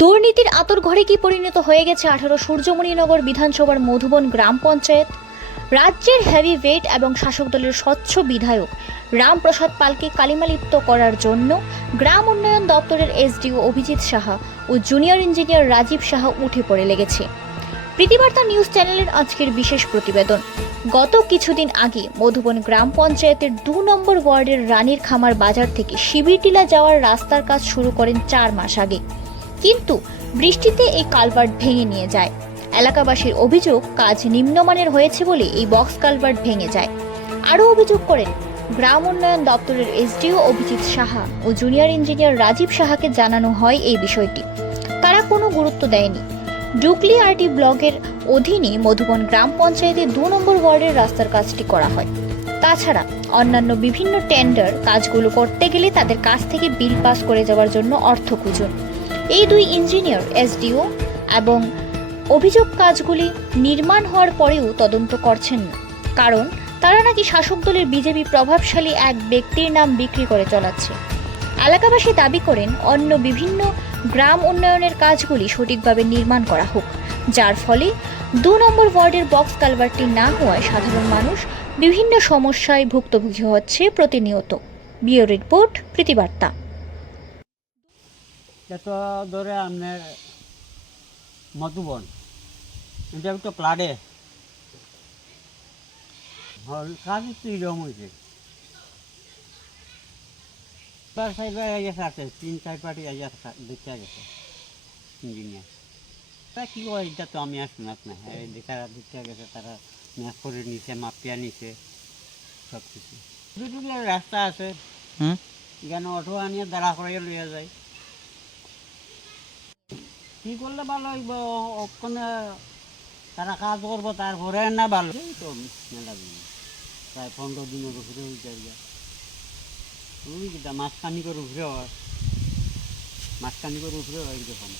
দুর্নীতির আঁতরঘরে কি পরিণত হয়ে গেছে 18 সূর্যমণিনগর বিধানসভার মধুবন গ্রাম পঞ্চায়েত। রাজ্যের হেভি ওয়েট এবং শাসক দলের স্বচ্ছ বিধায়ক রামপ্রসাদ পালকে কালিমালিপ্ত করার জন্য গ্রাম উন্নয়ন দপ্তরের এসডিও অভিজিৎ সাহা ও জুনিয়র ইঞ্জিনিয়ার রাজীব সাহা উঠে পড়ে লেগেছে। প্রীতিবার্তা নিউজ চ্যানেলের আজকের বিশেষ প্রতিবেদন। গত কিছুদিন আগে মধুবন গ্রাম পঞ্চায়েতের 2 নম্বর ওয়ার্ডের রানীর খামার বাজার থেকে শিবিরটিলা যাওয়ার রাস্তার কাজ শুরু করেন 4 মাস আগে, কিন্তু বৃষ্টিতে এই কালভার্ট ভেঙে নিয়ে যায়। এলাকাবাসীর অভিযোগ, কাজ নিম্নমানের হয়েছে বলে এই বক্স কালভার্ট ভেঙে যায়। আরও অভিযোগ করেন, গ্রাম উন্নয়ন দপ্তরের এসডিও অভিজিৎ সাহা ও জুনিয়র ইঞ্জিনিয়ার রাজীব সাহাকে জানানো হয় এই বিষয়টি, তারা কোনো গুরুত্ব দেয়নি। ডুকলি আরটি ব্লকের অধীনে মধুবন গ্রাম পঞ্চায়েতের 2 নম্বর ওয়ার্ডের রাস্তার কাজটি করা হয়। তাছাড়া অন্যান্য বিভিন্ন টেন্ডার কাজগুলো করতে গেলে তাদের কাছ থেকে বিল পাস করে যাওয়ার জন্য অর্থ খুঁজুন। এই 2 ইঞ্জিনিয়ার এসডিও এবং অভিযোগ কাজগুলি নির্মাণ হওয়ার পরেও তদন্ত করছেন না, কারণ তারা নাকি শাসক দলের বিজেপি প্রভাবশালী এক ব্যক্তির নাম বিক্রি করে চলাচ্ছে। এলাকাবাসী দাবি করেন অন্য বিভিন্ন গ্রাম উন্নয়নের কাজগুলি সঠিকভাবে নির্মাণ করা হোক, যার ফলে 2 নম্বর ওয়ার্ডের বক্স কালভার্টটি না হওয়ায় সাধারণ মানুষ বিভিন্ন সমস্যায় ভুক্তভোগী হচ্ছে প্রতিনিয়ত। ব্যুরো রিপোর্ট, প্রীতিবার্তা। এটা ধরে আপনার মধুবন, এটা একটু প্লাডে কাজ একটু এরকম হয়েছে। সাইবার গেছে আছে 3-4 পার্টি দেখতে গেছে ইঞ্জিনিয়ার। তা কী হয় এটা তো আমি আর শোনাত না। দেখা দেখতে গেছে, তারা ম্যাপ করে নিছে, মাপিয়া নিছে সব কিছু। দুটো রাস্তা আছে, যেন অটো আনিয়ে দাঁড়া করাইয়া লইয়া যায়। কী করলে ভালো হইব, ওখানে তারা কাজ করবো, তারপরে না ভালো এই তো মেলা দিন, প্রায় 15 দিনের উপরে হয়ে যায়। ওই কিটা মাঝখানি করে উপরে হয়, মাঝখানি করে উপরে হয় এরকম।